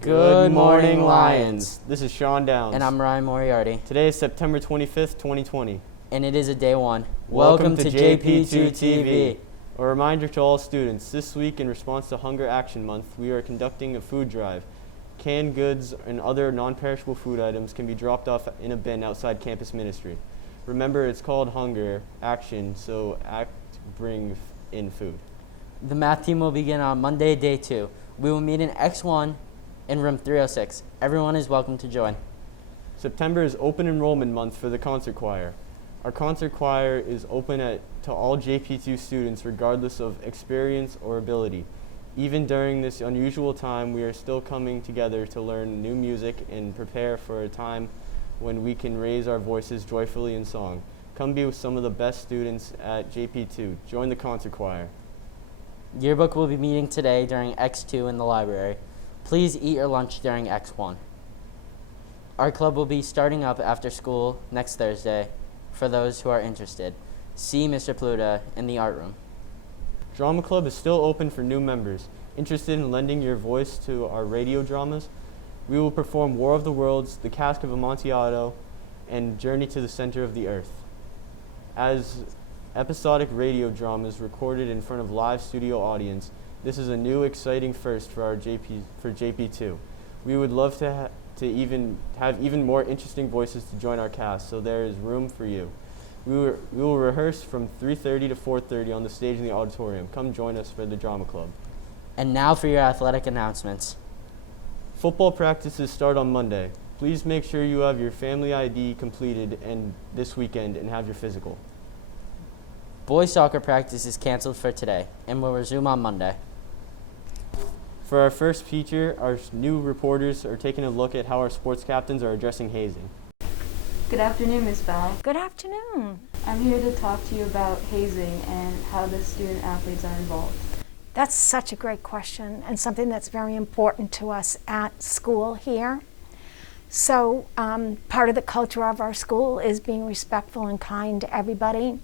Good morning, Lions. This is Sean Downs. And I'm Ryan Moriarty. Today is September 25th, 2020. And it is a day one. Welcome to JPIITV. A reminder to all students, this week in response to Hunger Action Month, we are conducting a food drive. Canned goods and other non-perishable food items can be dropped off in a bin outside campus ministry. Remember, it's called Hunger Action, so bring in food. The math team will begin on Monday, day 2. We will meet in X1 in room 306. Everyone is welcome to join. September is open enrollment month for the concert choir. Our concert choir is open to all JP2 students regardless of experience or ability. Even during this unusual time, we are still coming together to learn new music and prepare for a time when we can raise our voices joyfully in song. Come be with some of the best students at JP2. Join the concert choir. Yearbook will be meeting today during X2 in the library. Please eat your lunch during X1. Our club will be starting up after school next Thursday for those who are interested. See Mr. Pluta in the art room. Drama Club is still open for new members. Interested in lending your voice to our radio dramas? We will perform War of the Worlds, The Cask of Amontillado, and Journey to the Center of the Earth as episodic radio dramas recorded in front of live studio audience. This is a new, exciting first for our JP2. We would love to have even more interesting voices to join our cast, so there is room for you. We will rehearse from 3:30 to 4:30 on the stage in the auditorium. Come join us for the Drama Club. And now for your athletic announcements. Football practices start on Monday. Please make sure you have your family ID completed this weekend and have your physical. Boys soccer practice is canceled for today and will resume on Monday. For our first feature, our new reporters are taking a look at how our sports captains are addressing hazing. Good afternoon, Ms. Bell. Good afternoon. I'm here to talk to you about hazing and how the student athletes are involved. That's such a great question and something that's very important to us at school here. So part of the culture of our school is being respectful and kind to everybody.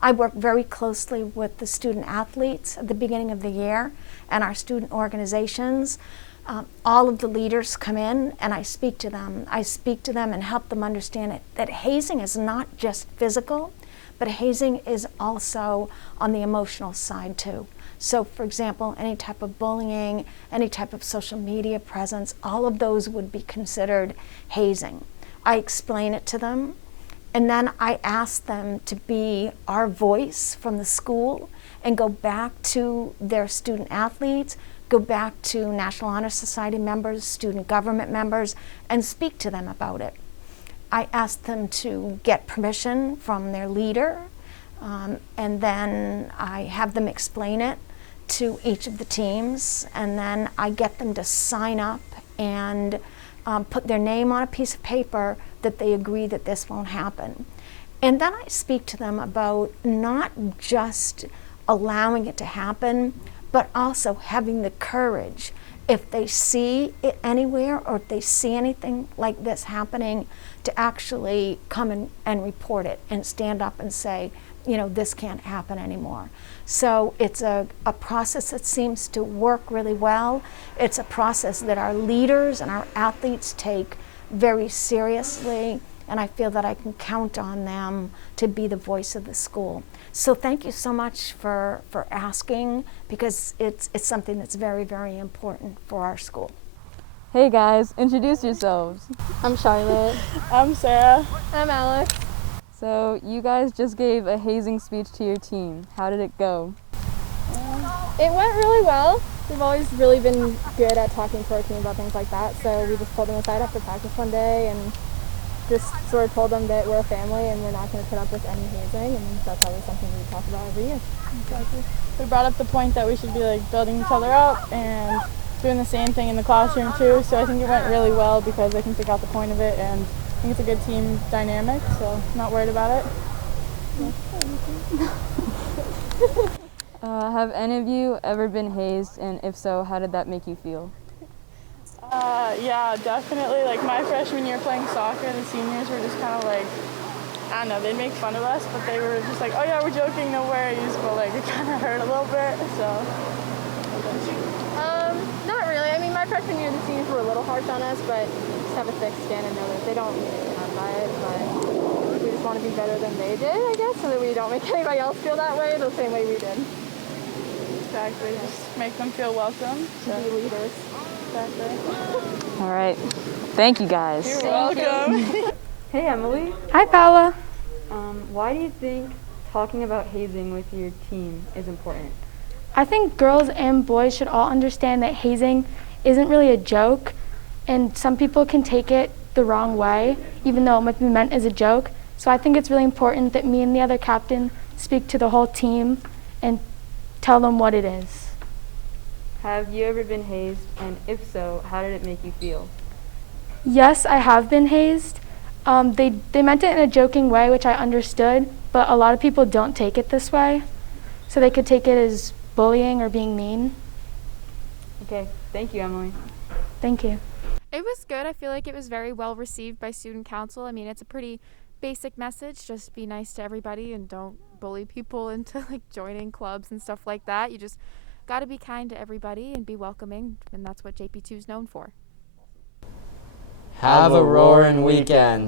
I work very closely with the student athletes at the beginning of the year and our student organizations. All of the leaders come in and I speak to them. I speak to them and help them understand that hazing is not just physical, but hazing is also on the emotional side too. So for example, any type of bullying, any type of social media presence, all of those would be considered hazing. I explain it to them. And then I ask them to be our voice from the school and go back to their student athletes, go back to National Honor Society members, student government members, and speak to them about it. I ask them to get permission from their leader, and then I have them explain it to each of the teams, and then I get them to sign up and put their name on a piece of paper that they agree that this won't happen. And then I speak to them about not just allowing it to happen, but also having the courage, if they see it anywhere or if they see anything like this happening, to actually come and report it and stand up and say, you know, this can't happen anymore. So it's a process that seems to work really well. It's a process that our leaders and our athletes take very seriously, and I feel that I can count on them to be the voice of the school. So thank you so much for asking, because it's something that's very, very important for our school. Hey guys, introduce yourselves. I'm Charlotte. I'm Sarah. I'm Alex. So you guys just gave a hazing speech to your team. How did it go? It went really well. We've always really been good at talking to our team about things like that, so we just pulled them aside after practice one day and just sort of told them that we're a family and we're not going to put up with any hazing, and that's always something we talk about every year. Exactly. We brought up the point that we should be like building each other up and doing the same thing in the classroom too, so I think it went really well because I think they got the point of it, and I think it's a good team dynamic, so not worried about it. Have any of you ever been hazed, and if so, how did that make you feel? Yeah, definitely. Like my freshman year playing soccer, the seniors were just kind of like, I don't know, they'd make fun of us, but they were just like, oh yeah, we're joking, no worries, but like it kind of hurt a little bit, so. Not really. I mean, my freshman year, the seniors were a little harsh on us, but just have a thick skin and know that they don't mean any harm by it. But we just want to be better than they did, I guess, so that we don't make anybody else feel that way the same way we did. Exactly. Just make them feel welcome. Be leaders. Exactly. All right. Thank you guys. You're welcome. Hey Emily, Hi, Paola. why do you think talking about hazing with your team is important? I think girls and boys should all understand that hazing isn't really a joke, and some people can take it the wrong way, even though it might be meant as a joke. So I think it's really important that me and the other captain speak to the whole team and tell them what it is. Have you ever been hazed, and if so, how did it make you feel? Yes, I have been hazed. They meant it in a joking way, which I understood, but a lot of people don't take it this way. So they could take it as bullying or being mean. Okay, thank you, Emily. Thank you. It was good. I feel like it was very well received by student council. I mean, it's a pretty basic message. Just be nice to everybody and don't bully people into like joining clubs and stuff like that. You just got to be kind to everybody and be welcoming, and that's what JP2 is known for. Have a roaring weekend.